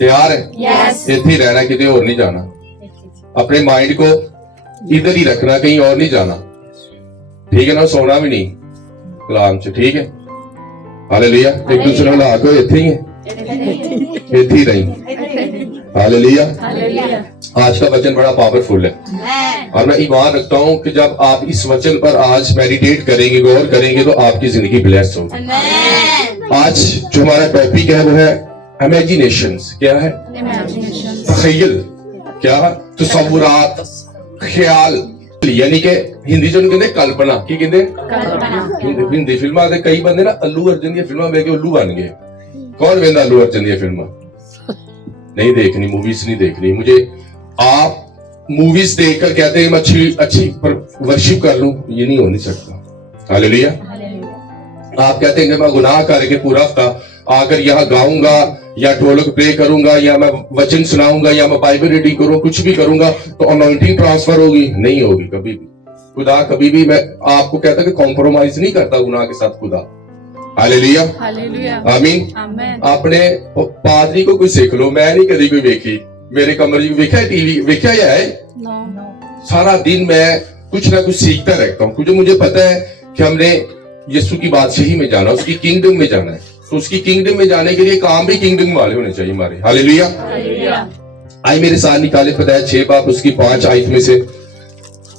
तैयार है? इत्थे ही रहना, किते और नहीं जाना। अपने माइंड को इधर ही रखना, कहीं और नहीं जाना, ठीक है ना? सोना भी नहीं कलाम च, ठीक है? हालेलुया। एक दूसरे को ला के इत्थे ही है, इत्थे ही रही। हालेलुया। आज का वचन बड़ा पावरफुल है और मैं ईमान रखता हूं कि जब आप इस वचन पर आज मेडिटेट करेंगे, गौर करेंगे, तो आपकी जिंदगी ब्लेस्ड होगी। आज जो हमारा टॉपिक है वो है इमेजिनेशंस। क्या है? तखय्युल। क्या? तसव्वुरात, ख्याल, यानी कि हिंदी च कहते कल्पना। की कहते? हिंदी फिल्मां दे कई बंदे ना अल्लू अर्जुन दी फिल्मां देख के उल्लू बन गए। कौन वेंदा अल्लू अर्जुन दी फिल्मां? नहीं देखनी, मूवीज नहीं देखनी मुझे। आप मूवीज देखकर कहते हैं मैं अच्छी वर्शिप कर लूं, ये नहीं हो नहीं सकता। हालेलुया। आप कहते हैं कि मैं गुनाह करके पूरा हफ्ता आकर यहाँ गाऊंगा या ढोलक प्ले करूंगा या मैं वचन सुनाऊंगा या मैं बाइबल रीडिंग करूं, कुछ भी करूंगा तो अनॉइंटिंग ट्रांसफर होगी? नहीं होगी कभी भी। खुदा कभी भी, मैं आपको कहता कि कॉम्प्रोमाइज नहीं करता गुनाह के साथ खुदा। हालेलुया, आमीन। आपने पादरी को कोई सीख लो, मैं नहीं कभी कोई देखी। मेरे कमरे में देखा है टीवी, देखा है? सारा दिन मैं कुछ ना कुछ सीखता रहता हूँ, क्योंकि मुझे पता है कि हमने यीशु की बादशाही में जाना, उसकी किंगडम में जाना है। तो उसकी किंगडम में जाने के लिए काम भी किंगडम वाले होने चाहिए हमारे। हालेलुया। आइए मेरे साथ निकाले पदाया 6 बाब उसकी 5 आयत में से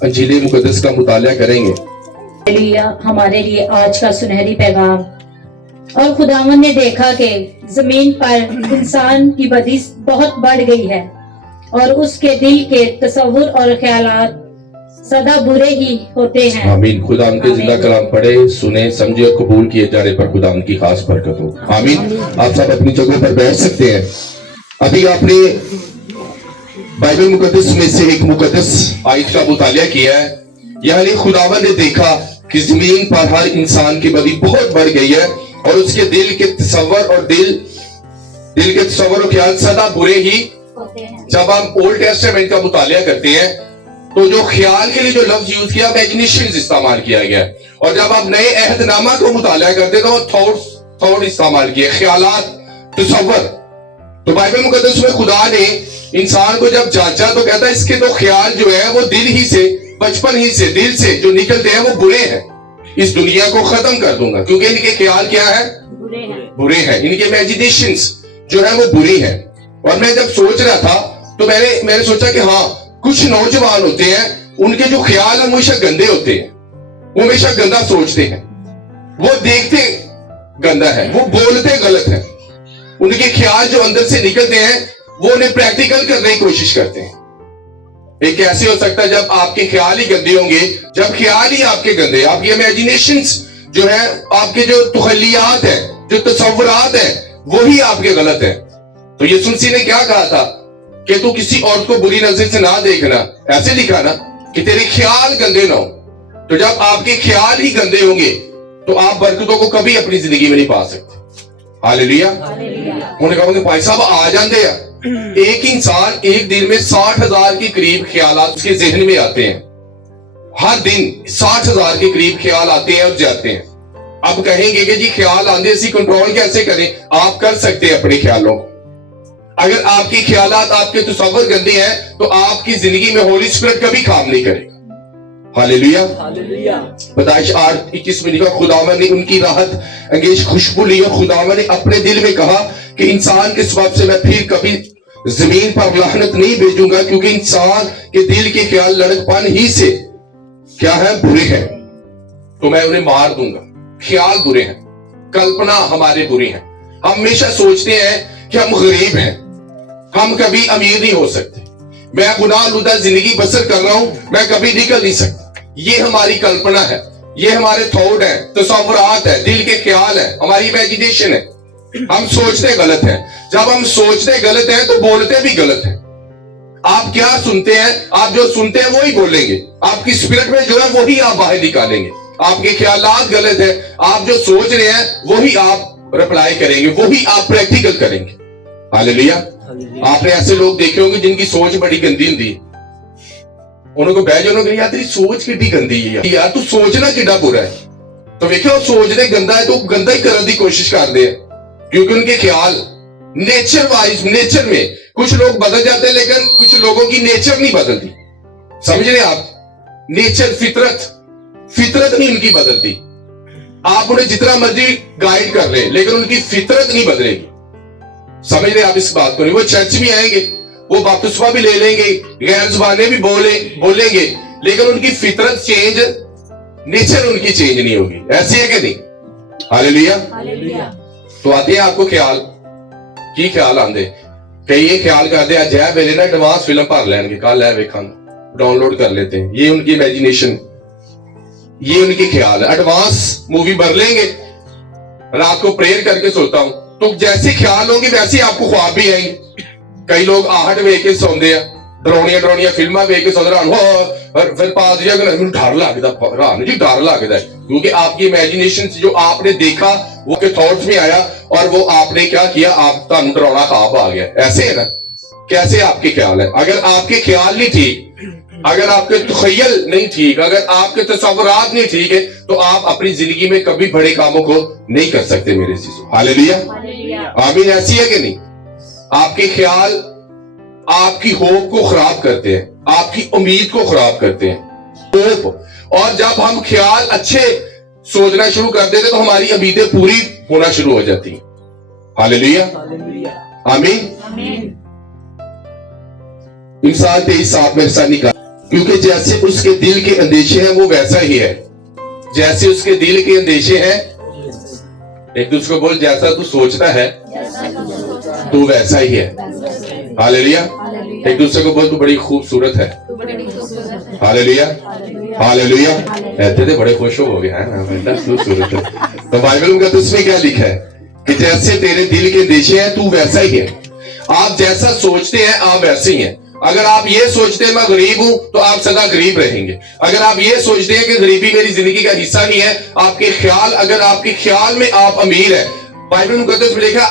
अंजील मुकद्दस का मुताला करेंगे। हालेलुया। हमारे लिए आज का सुनहरी पैगाम। और खुदावन ने देखा कि जमीन पर इंसान की बदी बहुत बढ़ गई है और उसके दिल के तसव्वुर और ख्यालात सदा बुरे ही होते हैं। आमीन। खुदा उनके जिंदा कलाम पढ़े, सुने, समझे और कबूल किए जाने पर खुदा उनकी खास बरकत हो। आमीन। आप सब अपनी जगहों पर बैठ सकते हैं। अभी आपने बाइबल मुकद्दस में से एक मुकद्दस आयत का मुतालिया किया है। यानी खुदावन ने देखा कि जमीन पर हर इंसान की बदी बहुत बढ़ गई है और उसके दिल के तसव्वुर और दिल के तसव्वुर और ख्याल सदा बुरे ही होते हैं। जब हम ओल्ड टेस्टामेंट का मुतालिया करते हैं तो जो ख्याल के लिए जो लफ्ज यूज किया, इमेजिनेशन इस्तेमाल किया गया है। और जब आप नए अहदनामा को मुतालिया करते तो थॉट इस्तेमाल किए, ख्यालात, तसव्वुर। तो बाइबल मुकद्दस में खुदा ने इंसान को जब जांचा तो कहता है इसके तो ख्याल जो है वो दिल ही से, बचपन ही से, दिल से जो निकलते हैं वो बुरे हैं। इस दुनिया को खत्म कर दूंगा क्योंकि इनके ख्याल क्या है? बुरे हैं। इनके इमेजिनेशंस जो है वो बुरी है। और मैं जब सोच रहा था तो मैंने सोचा कि हाँ, कुछ नौजवान होते हैं, उनके जो ख्याल हमेशा गंदे होते हैं, वो हमेशा गंदा सोचते हैं, वो देखते गंदा है, वो बोलते गलत है। उनके ख्याल जो अंदर से निकलते हैं वो उन्हें प्रैक्टिकल करने की कोशिश करते हैं। ये कैसे हो सकता है? जब आपके ख्याल ही गंदे होंगे, जब ख्याल ही आपके गंदे, आपकी इमेजिनेशंस जो है, आपके जो तुखलियात है, जो तसव्वुरात है, वो ही आपके गलत है। तो यीशु मसीह ने क्या कहा था कि तू किसी औरत को बुरी नजर से ना देखना, ऐसे लिखा ना कि तेरे ख्याल गंदे ना हो। तो जब आपके ख्याल ही गंदे होंगे तो आप बरकतों को कभी अपनी जिंदगी में नहीं पा सकते। हालेलुया। उन्होंने कहा कि भाई साहब आ जाते हैं। एक इंसान एक दिन में 60,000 के करीब ख्यालात उसके जहन में आते हैं। हर दिन 60,000 के करीब ख्याल आते हैं और जाते हैं। अब कहेंगे कि जी ख्याल आंदे सी कंट्रोल कैसे करें? आप कर सकते हैं अपने ख्यालों को। अगर आपके ख्यालात, आपके तसव्वुर गंदे हैं तो आपकी जिंदगी में होली स्पिरिट कभी काम नहीं करेगा। हालेलुया। पैदाइश 8:21 में लिखा, खुदावन ने उनकी राहत अंगेज खुशबू ली और खुदावन ने अपने दिल में कहा कि इंसान के सबब से मैं फिर कभी जमीन पर लानत नहीं भेजूंगा क्योंकि इंसान के दिल के ख्याल लड़कपन ही से क्या है? बुरे हैं, तो मैं उन्हें मार दूंगा। ख्याल बुरे हैं, कल्पना हमारे बुरी है। हम हमेशा सोचते हैं कि हम गरीब हैं, हम कभी अमीर नहीं हो सकते, मैं गुनाहलुदा जिंदगी बसर कर रहा हूं, मैं कभी निकल नहीं सकता। ये हमारी कल्पना है, ये हमारे थॉट है, तसव्वुरात है, दिल के ख्याल है, हमारी इमेजिनेशन है। हम सोचते गलत हैं। जब हम सोचते गलत हैं तो बोलते भी गलत हैं। आप क्या सुनते हैं? आप जो सुनते हैं वो ही बोलेंगे। आपकी स्पिरिट में जो है वही आप बाहर निकालेंगे। आपके ख्यालात गलत है, आप जो सोच रहे हैं वही आप रिप्लाई करेंगे, वही आप प्रैक्टिकल करेंगे। हालेलुया। आपने ऐसे लोग देखे होंगे जिनकी सोच बड़ी गंदी होती है। उनको बह जाओ, यार तेरी सोच कितनी गंदी है यार, तू सोचना कितना बुरा है। तो देखो सोचने गंदा है तो गंदा ही करने की कोशिश करते हैं क्योंकि उनके ख्याल नेचर वाइज, नेचर में कुछ लोग बदल जाते हैं, लेकिन कुछ लोगों की नेचर नहीं बदलती। समझ रहे आप? नेचर, फितरत नहीं उनकी बदलती। आप उन्हें जितना मर्जी गाइड कर ले, लेकिन उनकी फितरत नहीं बदलेगी। समझ रहे आप इस बात को? नहीं, वो चर्च भी आएंगे, वो बपतिस्मा भी ले लेंगे, गैर जुबानें भी बोलेंगे, लेकिन उनकी फितरत चेंज, नेचर उनकी चेंज नहीं होगी। ऐसी है कि नहीं? हालेलुया। तो आते हैं आपको ख्याल की ख्याल आंदे, कई ये ख्याल करते हैं जय वेले ना एडवांस फिल्म भर लेंगे, कल है वेखा, डाउनलोड कर लेते हैं। ये उनकी इमेजिनेशन, ये उनके ख्याल है। एडवांस मूवी भर लेंगे, रात को प्रेयर करके सोता हूं, तो जैसे ख्याल होंगे वैसे आपको ख्वाब भी आएंगे। कई लोग आहट वेख के सौंदे हैं, डरावनियां फिल्मां वेख के सौंदे और फिर पास जी अगर डर लगता है, क्योंकि आपकी इमेजिनेशन जो आपने देखा वो के थॉट्स में आया और वो आपने क्या किया, आप तानु डरावना ख्वाब आ गया। ऐसे है ना? कैसे आपके ख्याल है? अगर आपके ख्याल नहीं ठीक, अगर आपके तखय्युल नहीं ठीक, अगर आपके तसव्वुरात नहीं ठीक है, तो आप अपनी जिंदगी में कभी बड़े कामों को नहीं कर सकते मेरे चीजों। हालेलुया, आमीन। ऐसी है कि नहीं? आपके ख्याल आपकी होप को खराब करते हैं, आपकी उम्मीद को खराब करते हैं, होप। और जब हम ख्याल अच्छे सोचना शुरू कर देते तो हमारी उम्मीदें पूरी होना शुरू हो जाती हैं। हालेलुया, आमीन। इंसान 23:7 मेरे साथ निकाल, क्योंकि जैसे उसके दिल के अंदेशे हैं वो वैसा ही है। जैसे उसके दिल के अंदेशे हैं, एक दूसरे को बोल, जैसा तू सोचता है तू वैसा ही है। हालेलुया। एक दूसरे को बोल, तू बड़ी खूबसूरत है। Hallelujah, hallelujah. ऐसे तो बड़े खुश हो गए हैं, खूबसूरत है। तो बाइबल में तो इसमें क्या लिखा है कि जैसे तेरे दिल के अंदेशे हैं तू वैसा ही है। आप जैसा सोचते हैं आप वैसे ही हैं। अगर आप ये सोचते हैं मैं गरीब हूं तो आप सदा गरीब रहेंगे। अगर आप ये सोचते हैं कि गरीबी मेरी जिंदगी का हिस्सा नहीं है, आपके ख्याल, अगर आपके ख्याल में आप अमीर है, बाइबल में कहते हैं लिखा,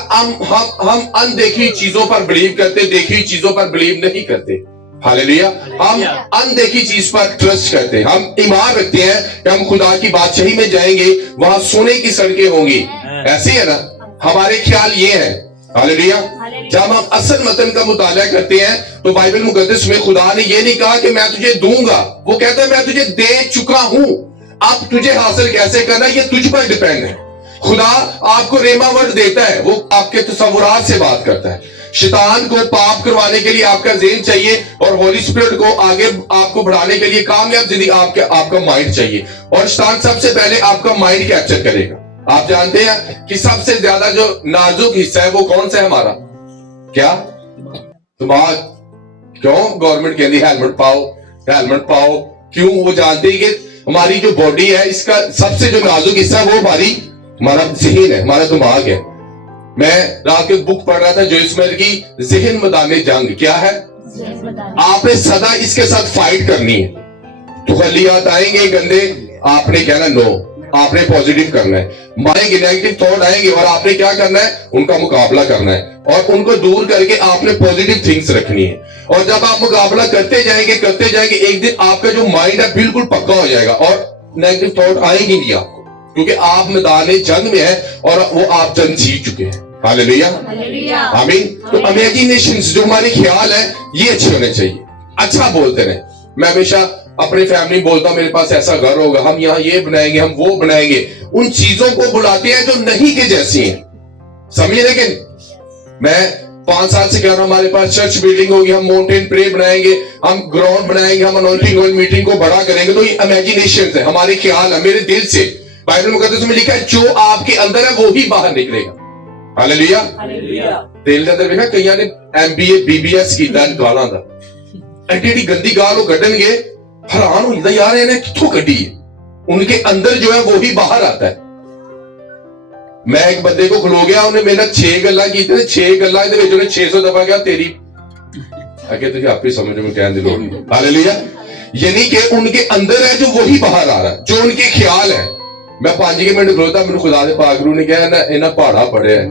हम अनदेखी चीजों पर बिलीव करते, देखी चीजों पर बिलीव नहीं करते। हालेलुया। हम अनदेखी चीज पर ट्रस्ट करते हैं। हम ईमान रखते हैं कि हम खुदा की बादशाही में जाएंगे, वहां सोने की सड़कें होंगी। ऐसे है ना? हमारे ख्याल ये है। हालेलुया। जब हम असल मतन का मुताला करते हैं तो बाइबल मुकद्दस में खुदा ने ये नहीं कहा कि मैं तुझे दूंगा, वो कहता है मैं तुझे दे चुका हूं, अब तुझे हासिल कैसे करना ये तुझ पर डिपेंड है। खुदा आपको रेमा वर्ड देता है, वो आपके तसव्वुरात से बात करता है। शैतान को पाप करवाने के लिए आपका ज़हन चाहिए और होली स्पिरिट को आगे आपको बढ़ाने के लिए कामयाब जिंदगी आपका माइंड चाहिए। और शैतान सबसे पहले आपका माइंड कैप्चर करेगा। आप जानते हैं कि सबसे ज्यादा जो नाजुक हिस्सा है वो कौन सा है हमारा? क्या? दिमाग। क्यों गवर्नमेंट कहती है हेलमेट पाओ? क्यों? वो जानते हैं कि हमारी जो बॉडी है इसका सबसे जो नाजुक हिस्सा है वो हमारा ज़हन है, हमारा दिमाग है। मैं रात को बुक पढ़ रहा था जोइस मिलर की, ज़हन मैदान जंग। क्या है? आपने सदा इसके साथ फाइट करनी है। तो खलियात आएंगे गंदे, आपने कहना नो, आपने पॉजिटिव करना है। आएंगे नेगेटिव थॉट आएंगे और आपने क्या करना है? उनका मुकाबला करना है और उनको दूर करके आपने पॉजिटिव थिंग्स रखनी है। और जब आप मुकाबला करते जाएंगे एक दिन आपका जो माइंड है बिल्कुल पक्का हो जाएगा और नेगेटिव थॉट आएंगे नहीं आपको, क्योंकि आप मैदान जंग में है और वो आप जंग जीत चुके हैं। हालेलुया, आमीन। तो इमेजिनेशंस जो हमारे ख्याल है ये अच्छे होने चाहिए, अच्छा बोलते रहे। मैं हमेशा अपनी फैमिली बोलता हूं मेरे पास ऐसा घर होगा, हम यहाँ ये बनाएंगे, हम वो बनाएंगे। उन चीजों को बुलाते हैं जो नहीं के जैसी हैं। समझिए। लेकिन मैं 5 साल से कह रहा हूं हमारे पास चर्च बिल्डिंग होगी, हम माउंटेन प्रे बनाएंगे, हम ग्राउंड बनाएंगे, हम अनॉइंटिंग ऑयल मीटिंग को बड़ा करेंगे। तो ये इमेजिनेशन है, हमारे ख्याल है, मेरे दिल से। बाइबल मुकद्दस में लिखा है जो आपके अंदर है वो ही बाहर निकलेगा। हालेलुया। दिल के अंदर देखा कई ने MBA BBS कीता गालां दा, एडी गंदी गाल वो कढणगे, हैरान हो जाता यार इन्हें कित्थों कढी है। उनके अंदर जो है वो ही बाहर आता है। मैं एक बंदे को खलो गया, उन्हें मेरे 6 गल्लां कीती, 6 गल्लां दे विच उन्हें 600 दफा कहा तेरी आगे तुझे आप ही समझ में कहने दी लोड़ नहीं। हालेलुया। यानी कि उनके अंदर है जो वही बाहर आ रहा है, जो उनके ख्याल है। मैं 5 मिनट खलोता, मैंने खुदा दे पाक रूह ने कहा ना इन्हें पहाड़ा पड़े है,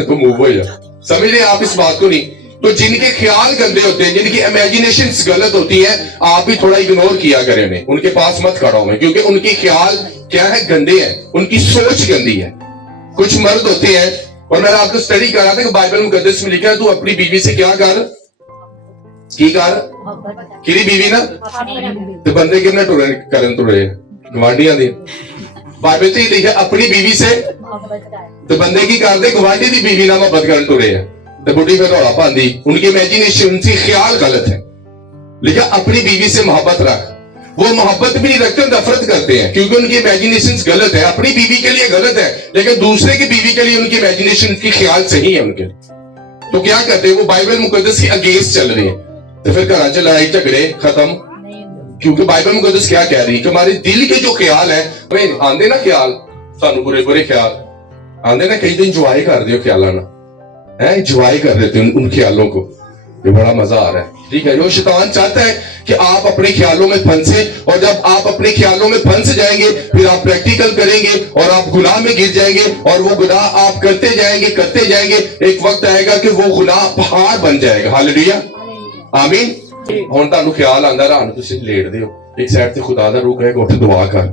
तो मूव हो जा। समझ रहे आप इस बात को? नहीं तो जिनके ख्याल गंदे होते हैं, जिनकी इमेजिनेशंस गलत होती हैं, आप भी थोड़ा इग्नोर किया करें उन्हें, उनके पास मत खड़ा हो, क्योंकि उनके ख्याल क्या है? गंदे हैं, उनकी सोच गंदी है। कुछ मर्द होते हैं اور میں آپ کو اسٹڈی کر رہا تھا کہ بائبل مقدس میں لکھا ہے تو اپنی بیوی سے کیا کر کی کر کیری بیوی نا تو بندے کتنے ٹورے کرن ٹورے گوانڈیاں دی بائبل سے لکھا اپنی بیوی سے تو بندے کی کر دے گوانڈی دی بیوی نہ محبت کرن ٹورے ہیں تو بڑی پہ روڑا پاندی ان کی امیجینیشن ان کی خیال غلط ہے لکھا اپنی بیوی سے محبت رکھ وہ محبت بھی نہیں رکھتے نفرت کرتے ہیں کیونکہ ان کی امیجینیشن غلط ہے اپنی بیوی کے لیے غلط ہے لیکن دوسرے کی بیوی کے لیے ان کی امیجینیشن کی خیال صحیح ہے ان کے تو کیا کرتے ہیں وہ بائبل مقدس کی اگینسٹ چل رہی ہے تو پھر گھراں چ لڑائی جھگڑے ختم کیونکہ بائبل مقدس کیا کہہ رہی ہے کہ ہمارے دل کے جو خیال ہیں ہمیں آندے نا خیال سانو برے برے خیال آندے نا کئی دن انجوائے کر دیو خیالاں نا انجوائے کر دیتے ہیں ان خیالوں کو یہ بڑا مزہ آ رہا ہے ٹھیک ہے جو شیطان چاہتا ہے کہ آپ اپنے خیالوں میں پھنسے اور جب آپ اپنے خیالوں میں پھنس جائیں گے پھر آپ پریکٹیکل کریں گے اور آپ گناہ میں گر جائیں گے اور وہ گناہ آپ کرتے جائیں گے ایک وقت آئے گا کہ وہ گناہ پہاڑ بن جائے گا ہاللیلویا آمین ہن تانوں خیال آندا رہا تسی لیٹ دیو ایک سائڈ تے خدا دا روح کہے گا اٹھ دعا کر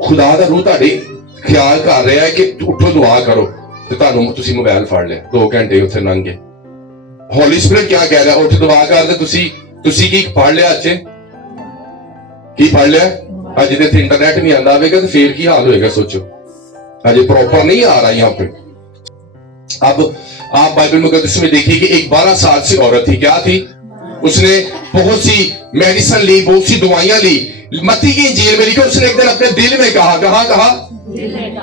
خدا دا روح تہاڈے خیال کر رہا ہے کہ اٹھو دعا کرو تے تانوں تسی موبائل پھڑ لے 2 گھنٹے اوتھے لنਘ گئے ہولی اسپرٹ کیا کہہ رہا ہے اٹھ دعا کر دے تسی کی پڑھ لیا اچھے کی پڑھ لیا اج تے انٹرنیٹ نہیں آندا ہوے گا تے پھر کی حال ہوئے گا سوچو اج پراپر نہیں آ رہا یہاں پہ اب آپ بائبل مقدس میں دیکھیے کہ ایک 12 سال سے عورت تھی کیا تھی اس نے بہت سی میڈیسن لی بہت سی دوائیاں لی متی کی انجیل میں لکھا اس نے ایک دن اپنے دل میں کہا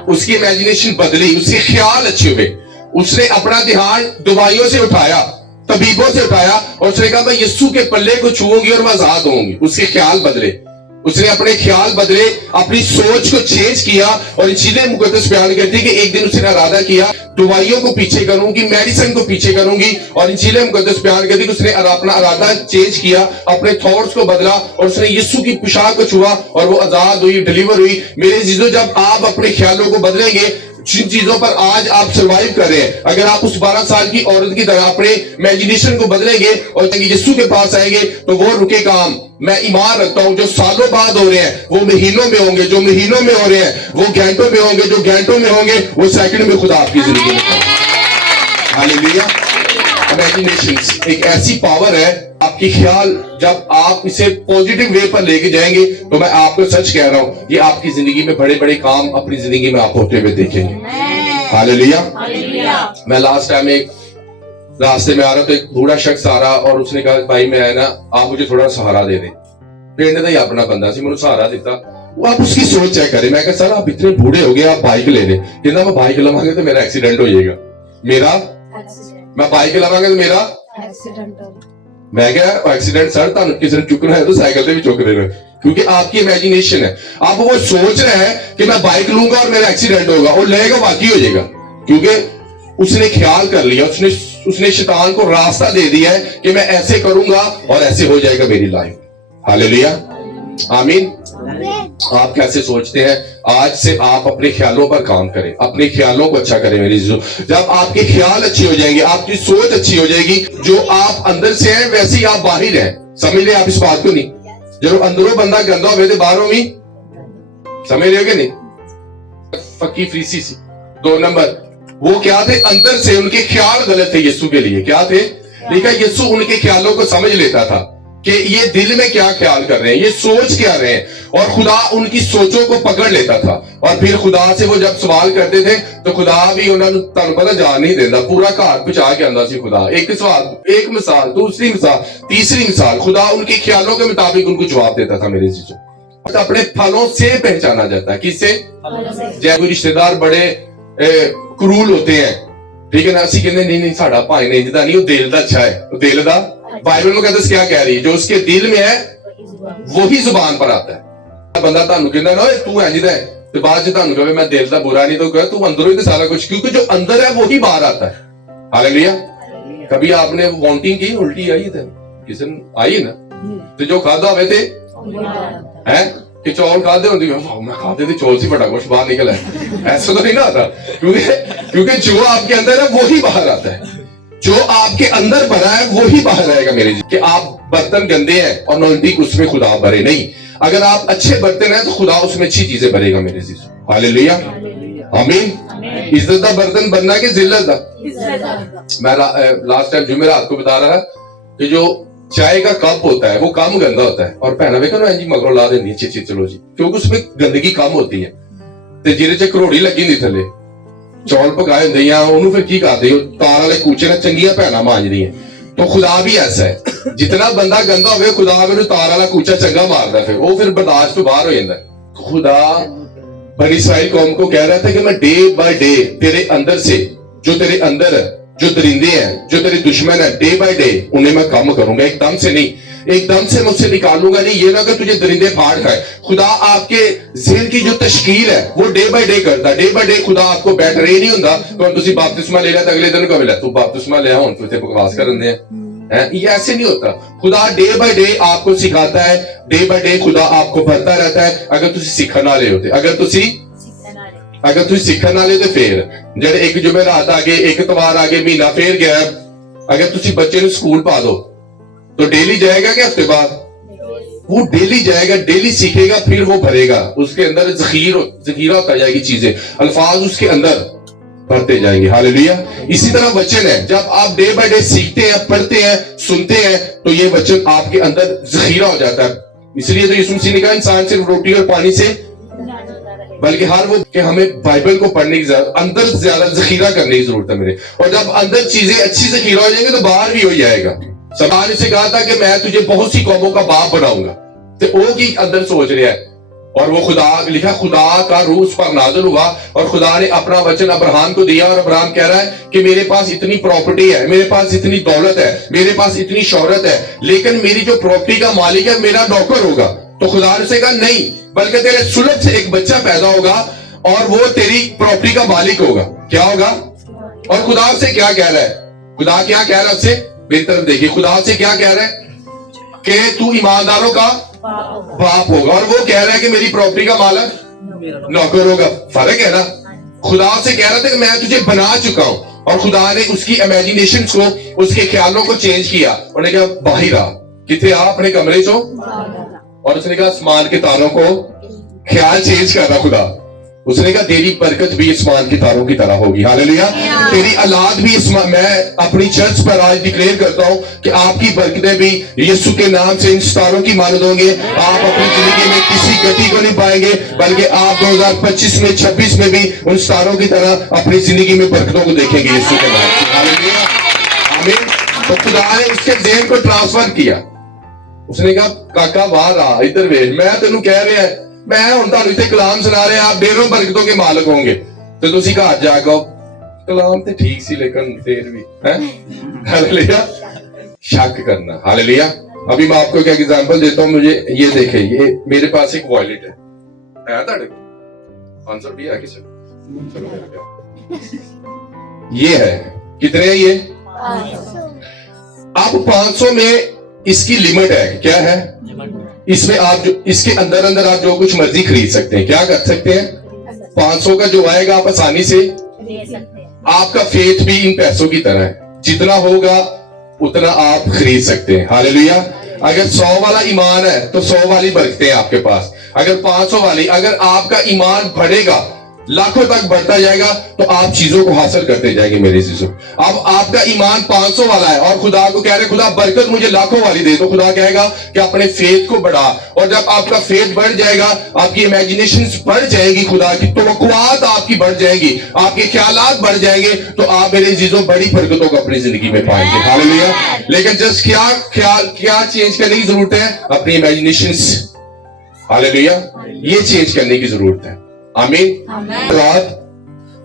اس کی امیجینیشن بدلی اس کے خیال اچھے ہوئے اس نے اپنا دھیان دوائیوں سے اٹھایا طبیبوں سے اٹھایا اور اس نے کہا میں یسوع کے پلے کو چھوؤں گی اور میں آزاد ہوں گی اس کے خیال بدلے اس نے اپنے خیال بدلے اپنی سوچ کو چینج کیا اور انجیل مقدس بیان کرتی کہ ایک دن اس نے ارادہ کیا دوائیوں کو پیچھے کروں گی میڈیسن کو پیچھے کروں گی اور انجیل مقدس بیان کرتی کہ اس نے اپنا ارادہ چینج کیا اپنے تھاٹس کو بدلا اور اس نے یسوع کی پوشاک کو چھوا اور وہ آزاد ہوئی ڈیلیور ہوئی میرے عزیزو جب آپ اپنے خیالوں کو بدلیں گے جن چیزوں پر آج آپ سروائیو کر رہے ہیں اگر آپ اس 12 سال کی عورت کی طرح اپنے امیجینیشن کو بدلیں گے اور یسوع کے پاس آئیں گے تو وہ رکے کام میں ایمان رکھتا ہوں جو سالوں بعد ہو رہے ہیں وہ مہینوں میں ہوں گے جو مہینوں میں ہو رہے ہیں وہ گھنٹوں میں ہوں گے جو گھنٹوں میں ہوں گے وہ سیکنڈ میں خدا آپ کی زندگی میں ہاللیلویا امیجینیشن ایک ایسی پاور ہے آپ کی خیال جب آپ اسے پوزیٹیو وے پر لے کے جائیں گے تو میں آپ کو سچ کہہ رہا ہوں یہ آپ کی زندگی میں بڑے بڑے کام اپنی زندگی میں آپ ہوتے ہوئے دیکھیں گے ہاللیلویا میں لاسٹ ٹائم ایک راستے میں آ رہا تو ایک بوڑھا شخص آ رہا اور اس نے کہا بھائی میں نا آپ مجھے تھوڑا سہارا دے دیں پنڈ کا ہی اپنا بندہ سی مجھے سہارا دیتا وہ آپ اس کی سوچ چیک کریں میں کہا سر آپ اتنے بوڑھے ہو گئے آپ بائک لے لیں کہنا میں بائک لواں گے تو میرا ایکسیڈنٹ ہو جائے گا میں بائک لواں گا تو میرا میں کہا ایکسیڈنٹ سر تانوں کسی نے چکنا ہے تو سائیکل سے بھی چک دینا کیونکہ آپ کی امیجینیشن ہے آپ وہ سوچ رہے ہیں کہ میں بائک لوں گا اور میرا ایکسیڈنٹ ہوگا اور لے گا واقعی ہو جائے گا کیونکہ اس نے خیال کر لیا اس نے شیطان کو راستہ دے دیا ہے کہ میں ایسے کروں گا اور ایسے ہو جائے گا میری لائف ہاللیلویا آمین آپ کیسے سوچتے ہیں آج سے آپ اپنے خیالوں پر کام کریں اپنے خیالوں کو اچھا کریں میری عزیزو جب آپ کے خیال اچھے ہو جائیں گے آپ کی سوچ اچھی ہو جائے گی جو آپ اندر سے ہیں ویسے ہی آپ باہر ہیں سمجھ لیں آپ اس بات کو نہیں جب اندروں بندہ گندا ہوئے تھے باہروں بھی سمجھ رہے ہو کہ نہیں فقی فریسی سی 2 نمبر وہ کیا تھے اندر سے ان کے خیال غلط تھے یسوع کے لیے کیا تھے لیکن یسوع ان کے خیالوں کو سمجھ لیتا تھا کہ یہ دل میں کیا خیال کر رہے ہیں یہ سوچ کیا رہے ہیں اور خدا ان کی سوچوں کو پکڑ لیتا تھا اور پھر خدا سے وہ جب سوال کرتے تھے تو خدا بھی انہوں نے تانوں پتہ جان نہیں دیتا پورا گھر پہنچا کے آندا سی خدا ایک سوال ایک مثال دوسری مثال تیسری مثال خدا ان کے خیالوں کے مطابق ان کو جواب دیتا تھا میرے عزیزو اپنے پھلوں سے پہچانا جاتا ہے کس سے جب کوئی رشتہ دار بڑے کرول ہوتے ہیں ٹھیک ہے نا اسی کہنے نہیں ساڈا بھائی نے انجدا نہیں وہ دل دا اچھا ہے وہ دل دا بائبل مقدس کیا کہہ رہی ہے جو اس کے دل میں ہے وہی زبان پر آتا ہے بندہ تانوں کہندا نا تو انجدا ہے تے بعد وچ تانوں کہے میں دل دا برا نہیں تو کہے تو اندروں ہی تے سارا کچھ کیونکہ جو اندر ہے وہی باہر آتا ہے ہاللیلویا کبھی آپ نے وانٹنگ کی الٹی آئی تھے کسی نے آئی نا تے جو کھادا ہوئے تھے ہیں کہ چول کھاتے ہوندی میں کھاتے تھے چول سے بڑا کچھ باہر نکل ہے ایسا تو نہیں نا آتا کیونکہ جو آپ کے اندر ہے وہی باہر آتا ہے جو آپ کے اندر بھرا ہے وہی باہر آئے گا میرے جی کہ آپ برتن گندے ہیں اور نزدیک اس میں خدا بھرے نہیں اگر آپ اچھے برتن ہیں تو خدا اس میں اچھی چیزیں بھرے گا میرے جی ہاللیلویا آمین इज्जत का बर्तन बनना कि जिल्लत का। मैं लास्ट टाइम जुमेरात को बता रहा कि जो चाय का कप होता है वो कम गंदा होता है और भैन वेखो ना जी मगरों ला देंगी चिची चलो जी, क्योंकि उसमें गंदगी कम होती है ते जिहदे च घरोड़ी लगी हुंदी थल्ले चौल पकाए हुंदे आ ओनू फिर की करदे हो तार वाले कूचे नाल चंगियां भैनां मांजदियां। तो खुदा भी ऐसा है, जितना बंदा गंदा होवे खुदा मेनू तार वाला कूचा चंगा मारदा फिर वो फिर बर्दाश्त तो बाहर हो जांदा है। खुदा बनी इस्राइल कौम को कह रहा था कि मैं डे बाय डे तेरे अंदर से जो तेरे अंदर जो दरिंदे हैं जो तेरे दुश्मन है डे बाय डे उन्हें मैं कम करूंगा, एकदम से नहीं, एकदम से मुझसे निकालूंगा नहीं। ये ना कि तुझे दरिंदे फाड़ खाए। खुदा आपके ज़हन की जो तश्कील है वो डे बाय डे करता है। डे बाय डे खुदा आपको बेटर ही नहीं हुंदा कि तुसी बपतिस्मा ले लिया तो अगले दिन को मिला तू बपतिस्मा ले हुण तू इत्थे बकवास करन दे हैं, ये ऐसे नहीं होता। खुदा डे बाय डे आपको सिखाता है, डे बाय डे खुदा आपको भरता रहता है। अगर तुसी सीखण वाले होते, अगर तुसी सीखण वाले तो फिर जेडे एक जुमेरात आ गए एक इतवार आ गए महीना फिर गया। अगर तुसी बच्चे ਨੂੰ स्कूल पा दो तो डेली जाएगा क्या हफ्ते बाद? वो डेली जाएगा, डेली सीखेगा, फिर वो भरेगा। उसके अंदर जखीरा होता जाएगी चीजें, अल्फाज उसके अंदर बढ़ते जाएंगे। हालेलुया। इसी तरह वचन है, जब आप डे बाय डे सीखते हैं, पढ़ते हैं, सुनते हैं तो ये वचन आपके अंदर जखीरा हो जाता है। इसलिए तो यीशु मसीह ने कहा इंसान सिर्फ रोटी और पानी से बल्कि हर वो कि हमें बाइबल को पढ़ने की जरूरत, अंदर ज्यादा जखीरा करने की जरूरत है मेरे। और जब अंदर चीजें अच्छी जखीरा हो जाएंगे तो बाहर भी हो जाएगा। समान से कहा था कि मैं तुझे बहुत सी कौमों का बाप बनाऊंगा, तो वो की अंदर सोच रहा है। और वो खुदा लिखा खुदा का रूह उस पर नाज़िल हुआ और खुदा ने अपना वचन अब्राहम को दिया। और अब्राहम कह रहा है कि मेरे पास इतनी प्रॉपर्टी है, मेरे पास इतनी दौलत है, मेरे पास इतनी शोहरत है, लेकिन मेरी जो प्रॉपर्टी का मालिक है मेरा नौकर होगा। तो खुदा ने उसे कहा नहीं, बल्कि तेरे सुलभ से एक बच्चा पैदा होगा और वो तेरी प्रॉपर्टी का मालिक होगा। क्या होगा? और खुदा से क्या कह रहा है? खुदा क्या कह रहा है उससे? मेरी तरफ देखिए, खुदा से क्या कह रहा है कि तू ईमानदारों का बाप होगा। और वो कह रहा है कि मेरी प्रॉपर्टी का मालिक नौकर होगा। फर्क है ना। खुदा से कह रहा था कि मैं तुझे बना चुका हूं और खुदा ने उसकी इमेजिनेशन को, उसके ख्यालों को चेंज किया। उन्होंने कहा बाहर आ, किथे आ अपने कमरे चो। और उसने कहा आसमान के तारों को ख्याल चेंज कर रहा खुदा। उसने कहा तेरी बरकत भी आसमान की तारों की तरह होगी। हालेलुया। तेरी औलाद भी मैं अपनी चर्च पर आज डिक्लेयर करता हूं कि आपकी बरकतें भी यीशु के नाम से इन सितारों की मानद होंगे। आप अपनी जिंदगी में किसी गति को नहीं पाएंगे, बल्कि आप 2025 में 26 में भी उन सितारों की तरह अपनी जिंदगी में बरकतों को देखेंगे यीशु के नाम से। हालेलुया। आमीन। तो खुदा ने उसके ज़हन को ट्रांसफर किया। उसने कहा काका बाहर आ, इधर वेख, मैं तेनू कह रहा है, मैं हुण तुहानू इत्थे कलाम सुना रहे, आप ढेरों बरकतों के मालिक होंगे। तो तुसी घर जाके कलाम तो ठीक सी लेकिन फिर भी हैं हालेलुया शक करना। हालेलुया। अभी मैं आपको एक एग्जांपल देता हूं। मुझे ये देखे, ये मेरे पास एक वॉलेट है ताड़े 500 रुपया है किसी? चलो मेरे क्या ये है, कितने है ये? अब 500 में इसकी लिमिट है। क्या है? इसमें आप जो इसके अंदर अंदर आप जो कुछ मर्जी खरीद सकते हैं। क्या कर सकते हैं? 500 का जो आएगा आप आसानी से आपका फेथ भी इन पैसों की तरह है, जितना होगा उतना आप खरीद सकते हैं। हालेलुया। अगर 100 वाला ईमान है तो 100 वाली बरकतें आपके पास। अगर 500 वाली, अगर आपका ईमान बढ़ेगा, लाखों तक बढ़ता जाएगा, तो आप चीजों को हासिल करते जाएंगे मेरे चीजों। अब आपका ईमान 500 वाला है और खुदा को कह रहे खुदा बरकत मुझे लाखों वाली दे, तो खुदा कहेगा कि अपने फेथ को बढ़ा। और जब आपका फेथ बढ़ जाएगा, आपकी इमेजिनेशंस बढ़ जाएगी, खुदा की तवक्कुआत आपकी बढ़ जाएगी, आपके ख्यालात बढ़ जाएंगे, तो आप मेरे चीजों बड़ी बरकतों को अपनी जिंदगी में पाएंगे। हालेलुया। लेकिन जस्ट क्या चेंज करने की जरूरत है? अपनी इमेजिनेशंस। हालेलुया। ये चेंज करने की जरूरत है। आमीन।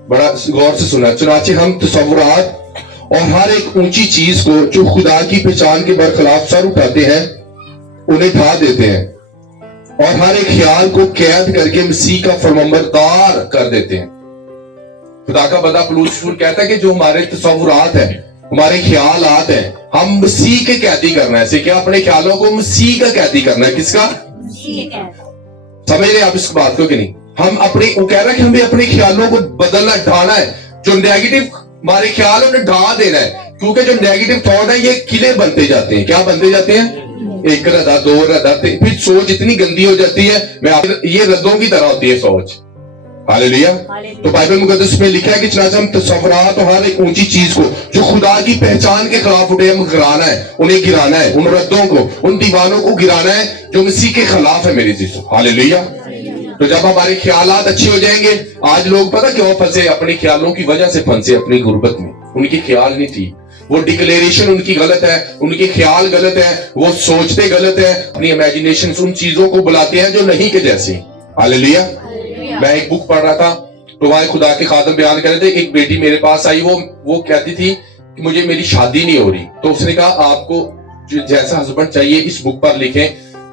बड़ा गौर से सुना। चुनाचे हम तसव्वुरात और हर एक ऊंची चीज को जो खुदा की पहचान के बरखिलाफ सर उठाते हैं उन्हें ढा देते हैं और हर एक ख्याल को कैद करके मसीह का फरमाबरदार कर देते हैं। खुदा का बंदा पौलुस कहता है कि जो हमारे तसव्वुरात है, हमारे ख्यालात हैं, हम मसीह के कैदी करना है। क्या अपने ख्यालों को मसीह का कैदी करना है? किसका? समझ रहे आप इस बात को कि नहीं? हम अपने, वो कह रहा है कि हमें अपने ख्यालों को बदलना, ढाना है। जो नेगेटिव हमारे ख्याल उन्हें ढा देना है, क्योंकि जो नेगेटिव थॉट है ये किले बनते जाते हैं। क्या बनते जाते हैं? एक रद्दा, दो रद्दा, फिर सोच इतनी गंदी हो जाती है। ये रद्दों की तरह होती है सोच। हालेलुया। तो बाइबल मुकद्दस में लिखा है कि चनाचा हम तस्वुरात और हर एक ऊंची चीज को जो खुदा की पहचान के खिलाफ उठे हम गिराना है, उन्हें गिराना है, उन रद्दों को, उन दीवानों को गिराना है जो मसीह के खिलाफ है मेरी चीजों। हालेलुया। तो जब हमारे ख्यालात अच्छे हो जाएंगे, आज लोग पता क्यों फंसे, अपने ख्यालों की वजह से फंसे अपनी गुर्बत में, उनकी ख्याल नहीं थी, वो डिक्लेरेशन उनकी गलत है, उनके ख्याल गलत है, वो सोचते गलत है, अपनी इमेजिनेशन उन चीजों को बुलाते हैं जो नहीं के जैसी। हालेलुया। मैं एक बुक पढ़ रहा था तो वहां खुदा के खादम बयान कर रहे थे, एक बेटी मेरे पास आई, वो कहती थी कि मुझे मेरी शादी नहीं हो रही, तो उसने कहा आपको जैसा हस्बैंड चाहिए इस बुक पर लिखें,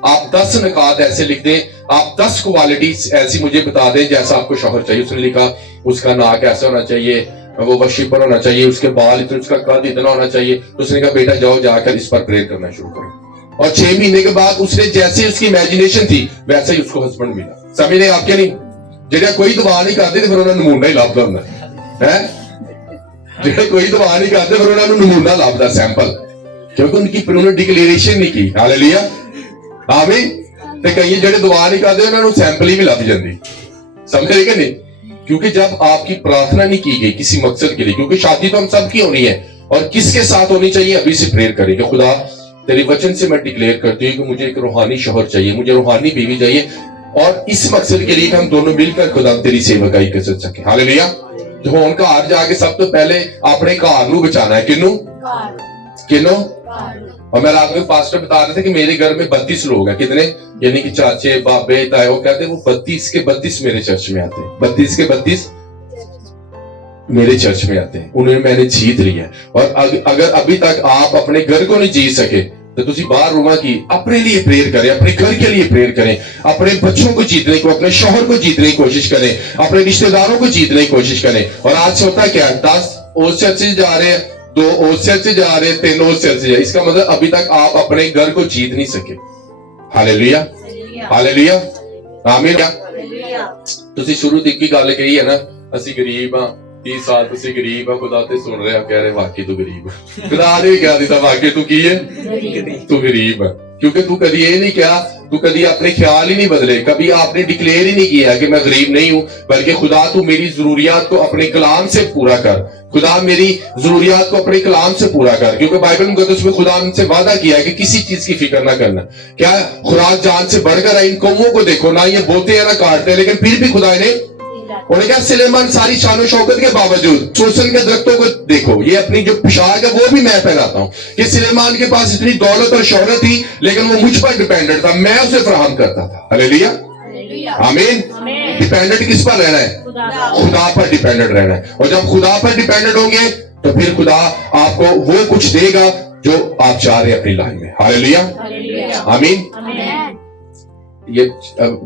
आप 10 निकात ऐसे लिख दें, आप 10 क्वालिटीज ऐसी मुझे बता दें जैसा आपको शौहर चाहिए। उसने लिखा उसका नाक ऐसा होना चाहिए, वो वर्शिपर होना चाहिए, उसके बाल इतने, उसका कद इतना होना चाहिए। तो उसने कहा बेटा जाओ जाकर इस पर प्रेयर करना शुरू करो। और 6 महीने के बाद उसने जैसे उसकी इमेजिनेशन थी वैसे ही उसको हस्बैंड मिला। समझ रहे आप क्या नहीं? जेड़ा कोई दुआ नहीं करते फिर उन्होंने नमूना ही लाभदा हुंदा है, जेड़ा कोई दुआ नहीं करते फिर उन्होंने नमूना लाभदा, सैंपल, क्योंकि उनकी उन्होंने डिक्लेरेशन नहीं की। हालेलुया। आमीन। ते कई जेड़े दुआ नहीं करते उन्होंने सैंपल ही भी लभ जाती। समझ रहे कि नहीं? क्योंकि जब आपकी प्रार्थना नहीं की गई किसी मकसद के लिए, क्योंकि शादी तो हम सब की होनी है, और किसके साथ होनी चाहिए अभी से प्रेयर करेंगे। खुदा तेरे वचन से मैं डिक्लेयर करती हूँ कि मुझे एक रूहानी शौहर चाहिए, मुझे रूहानी बीवी चाहिए, और इस मकसद के लिए हम दोनों मिलकर खुदा तेरी सेवकाई कर सके। हालेलुया। तो हुण घर जाके सब तो पहले अपने घर नूं बचाना है। किनू? और मैं रात में पास्टर बता रहे थे कि मेरे घर में 32 लोग हैं। कितने? यानी कि चाचे बाबे ताए, वो कहते हैं वो 32 के 32 मेरे चर्च में आते हैं, 32 के 32 मेरे चर्च में आते हैं, उन्हें मैंने जीत लिया है। और अगर अभी तक आप अपने घर को नहीं जीत सके तो तुसी बाहर रूमा की अपने लिए प्रेयर करें, अपने घर के लिए प्रेयर करें, अपने बच्चों को जीतने को, अपने शौहर को जीतने की कोशिश करें, अपने रिश्तेदारों को जीतने की कोशिश करें। और आज से होता क्या, 10 उस चर्च से जा रहे हैं, 2 उस चर्च से जा रहे हैं, 3 उस चर्च से जा, इसका मतलब अभी तक आप अपने घर को जीत नहीं सके। हालेलुया। हालेलुया। आमीन। तुसी शुरू दी की गल कही है ना, ਅਸੀਂ गरीब हां, 30 साल ਤੁਸੀਂ गरीब हां, खुदा ते सुन रहे हो, कह रहे वाकई तू गरीब है। खुदा ने क्या दिता, वाकई तू की है, तू गरीब है, क्योंकि तू कभी ये नहीं किया, तू कभी अपने ख्याल ही नहीं बदले, कभी आपने डिक्लेयर ही नहीं किया कि मैं गरीब नहीं हूं, बल्कि खुदा तू मेरी जरूरियात को अपने कलाम से पूरा कर, खुदा मेरी जरूरियात को अपने कलाम से पूरा कर। क्योंकि बाइबल मुकद्दस में खुदा हमसे वादा किया है कि किसी चीज की फिक्र ना करना। क्या खुराक जान से बढ़कर है, इन कौमों को देखो, ना ये बोलते हैं ना काटते हैं, लेकिन फिर भी खुदा ने उन्हें क्या, सुलेमान सारी शान और शौकत के बावजूद सोसन के दरख्तों को देखो, ये अपनी जो पोशाक है वो भी मैं पहनाता हूँ, कि सुलेमान के पास इतनी दौलत और शोहरत थी लेकिन वो मुझ पर डिपेंडेंट था, मैं उसे फराहम करता था। हालेलुया। आमीन। डिपेंडेंट किस पर रहना है? खुदा पर डिपेंडेंट रहना है। और जब खुदा पर डिपेंडेंट होंगे तो फिर खुदा आपको वो कुछ देगा जो आप चाह रहे हैं अपनी लाइफ में। हालेलुया। आमीन। ये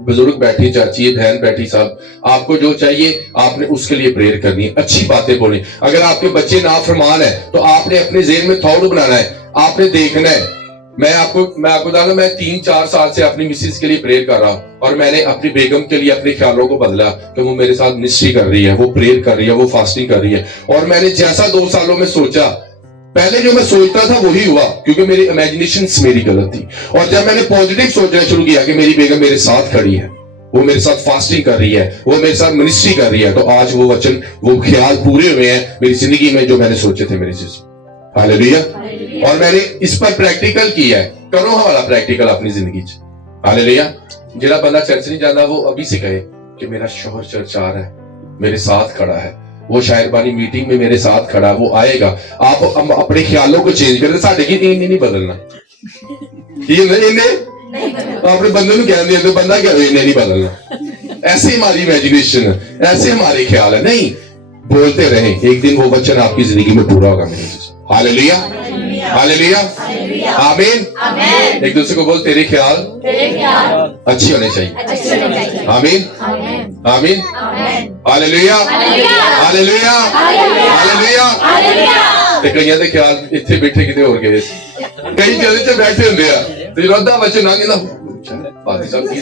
बुजुर्ग बैठी, चाची, बहन बैठी, साहब, आपको जो चाहिए आपने उसके लिए प्रेयर करनी है, अच्छी बातें बोलनी। अगर आपके बच्चे नाफरमान है तो आपने अपने ज़हन में थॉट बनाना है, आपने देखना है। मैं आपको बताऊंगा, मैं 3-4 साल से अपनी मिसेस के लिए प्रेयर कर रहा हूँ, और मैंने अपनी बेगम के लिए अपने ख्यालों को बदला कि वो मेरे साथ मिनिस्ट्री कर रही है, वो प्रेयर कर रही है, वो फास्टिंग कर रही है। और मैंने जैसा 2 सालों में सोचा, पहले जो मैं सोचता था वही हुआ, क्योंकि मेरी इमेजिनेशन मेरी गलत थी। और जब मैंने पॉजिटिव सोचना शुरू किया कि मेरी बेगम मेरे साथ खड़ी है, वो मेरे साथ फास्टिंग कर रही है, वो मेरे साथ मिनिस्ट्री कर रही है, तो आज वो वचन, वो ख्याल पूरे हुए हैं मेरी जिंदगी में जो मैंने सोचे थे मेरी चीज। हालेलुया। और मैंने इस पर प्रैक्टिकल किया है। करो हमारा प्रैक्टिकल अपनी जिंदगी च। हालेलुया। जेड़ा बंदा चर्च नहीं जाता वो अभी से कहे कि मेरा शौहर चर्च आ रहा है, मेरे साथ खड़ा है, वो शायरबानी मीटिंग में मेरे साथ खड़ा, वो आएगा। आप अपने ख्यालों को चेंज करें, साढ़े की नहीं बदलना, अपने बंदे को कहने दे, बंदा क्या नहीं बदलना, ऐसे हमारी इमेजिनेशन है, ऐसे हमारे ख्याल है। नहीं, बोलते रहे, एक दिन वो वचन आपकी जिंदगी में पूरा होगा मेरे से। हालेलुया। हालेलुया। आमीन। एक दूसरे को बोल, तेरे ख्याल अच्छे होने चाहिए। आमीन। आमीन। हालेलुया। हालेलुया। हालेलुया। ते कईयां दे ख्याल इत्थे बैठे किते होर गए, कई जगह ते बैठे हुंदे आ ते रोदा वचन आ गया पादी साहब की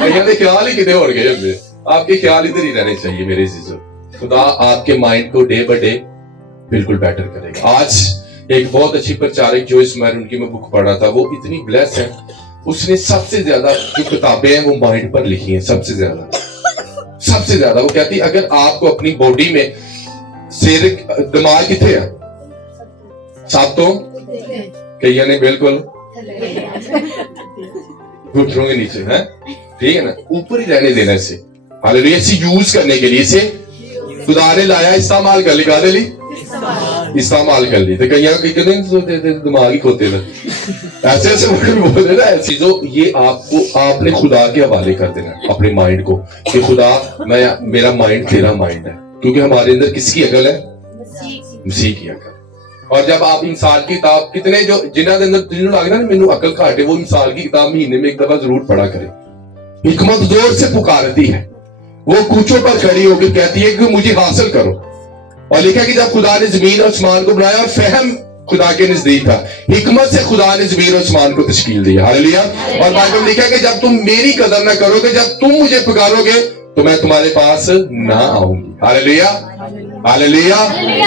कईयां दे ख्याल ही किते होर गए हुंदे। आपके ख्याल इधर ही रहने चाहिए मेरे अजीजों। खुदा आपके माइंड को डे बाय डे बिल्कुल बेटर करेगा। आज एक बहुत अच्छी प्रचारक जो इस मैर उनकी मैं बुक पढ़ रहा था, वो इतनी ब्लेस है, उसने सबसे ज्यादा जो किताबें हैं वो माइंड पर लिखी हैं, सबसे ज्यादा سب سے زیادہ وہ کہتی اگر آپ کو اپنی باڈی میں سیر دماغ کتنے ہے سب تو کئی نے بالکل گھٹنوں کے نیچے ہے ٹھیک ہے نا اوپر ہی رہنے دینا اسے ہاللیلویا اسے یوز کرنے کے لیے اسے خدا نے لایا استعمال کر لی گانے لی استعمال کر لی تو کہیں دماغ ہی کھوتے تھے ایسے ایسے بول رہے نا چیزوں یہ آپ کو آپ نے خدا کے حوالے کر دینا اپنے مائنڈ کو کہ خدا میں میرا مائنڈ تیرا مائنڈ ہے کیونکہ ہمارے اندر کس کی عقل ہے مسیح کی عقل اور جب آپ انسان کی کتاب کتنے جو جنہوں کے اندر جنہوں لگنا نا مینوں عقل گھٹ ہے وہ انسان کی کتاب مہینے میں ایک دفعہ ضرور پڑھا کرے حکمت زور سے پکارتی ہے وہ کوچوں پر کھڑی ہو کے کہتی ہے کہ مجھے حاصل کرو اور لکھا کہ جب خدا نے زمین اور آسمان کو بنایا اور فہم خدا کے نزدیک تھا حکمت سے خدا نے زمین اور آسمان کو تشکیل دیا ہاللیلویا اور بائبل میں لکھا کہ جب تم میری قدر نہ کرو گے جب تم مجھے پکارو گے تو میں تمہارے پاس نہ آؤں گی ہاللیلویا ہاللیلویا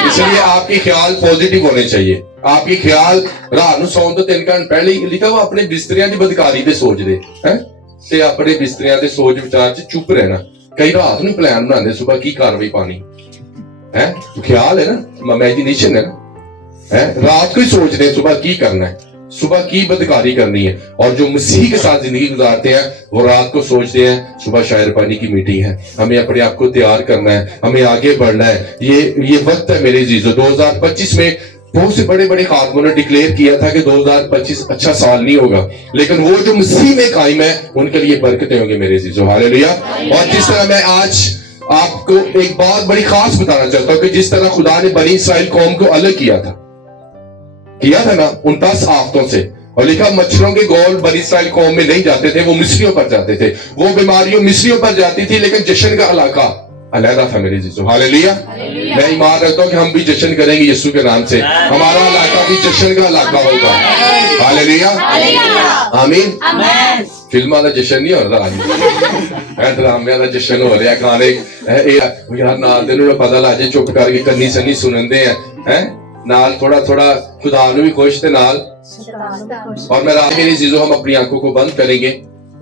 اس لیے آپ کے خیال پوزیٹیو ہونے چاہیے آپ کے خیال رات نو سون تو 3 گھنٹے پہلے ہی لکھا وہ اپنے بستریاں دی بدکاری تے سوچ دے ہیں تے اپنے بستریاں تے سوچ وچار چ چپ رہنا کئی رات نو پلان بناندے صبح کی کاروائی پانی ہے خیال ہے نا امیجنیشن ہے نا رات کو ہی سوچ رہے ہیں صبح کی کرنا ہے صبح کی بدکاری کرنی ہے اور جو مسیح کے ساتھ زندگی گزارتے ہیں وہ رات کو سوچتے ہیں صبح شاعر پانی کی میٹنگ ہے ہمیں اپنے آپ کو تیار کرنا ہے ہمیں آگے بڑھنا ہے یہ وقت ہے میرے عزیزو 2025 میں بہت سے بڑے بڑے خاتموں نے ڈکلیئر کیا تھا کہ 2025 اچھا سال نہیں ہوگا لیکن وہ جو مسیح میں قائم ہے ان کے لیے برکتیں ہوں گے میرے عزیزو ہاللیلویا اور جس طرح میں آج آپ کو ایک بات بڑی خاص بتانا چاہتا ہوں کہ جس طرح خدا نے بنی اسرائیل قوم کو الگ کیا تھا نا 29 آفتوں سے اور لکھا مچھروں کے گول بنی اسرائیل قوم میں نہیں جاتے تھے وہ مصریوں پر جاتے تھے وہ بیماریوں مصریوں پر جاتی تھی لیکن جشن کا علاقہ علیحدہ تھا میرے عزیزو ہاللیلویا میں ایمان رکھتا ہوں کہ ہم بھی جشن کریں گے یسوع کے نام سے ہمارا علاقہ بھی جشن کا علاقہ ہوگا ہاللیلویا آمین فلموں کا جشن نہیں ہو رہا ڈرامے کا جشن ہو رہا گانے یار نال دے پتہ لگ جائے چپ کر کے کنی سنی سنن دے ہیں نال تھوڑا تھوڑا خدا نو بھی خوش تے نال اور میں رات میری عزیزو ہم اپنی آنکھوں کو بند کریں گے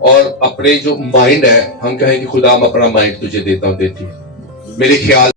اور اپنے جو مائنڈ ہے ہم کہیں کہ خدا ہم اپنا مائنڈ تجھے دیتا ہوں دیتی میرے خیال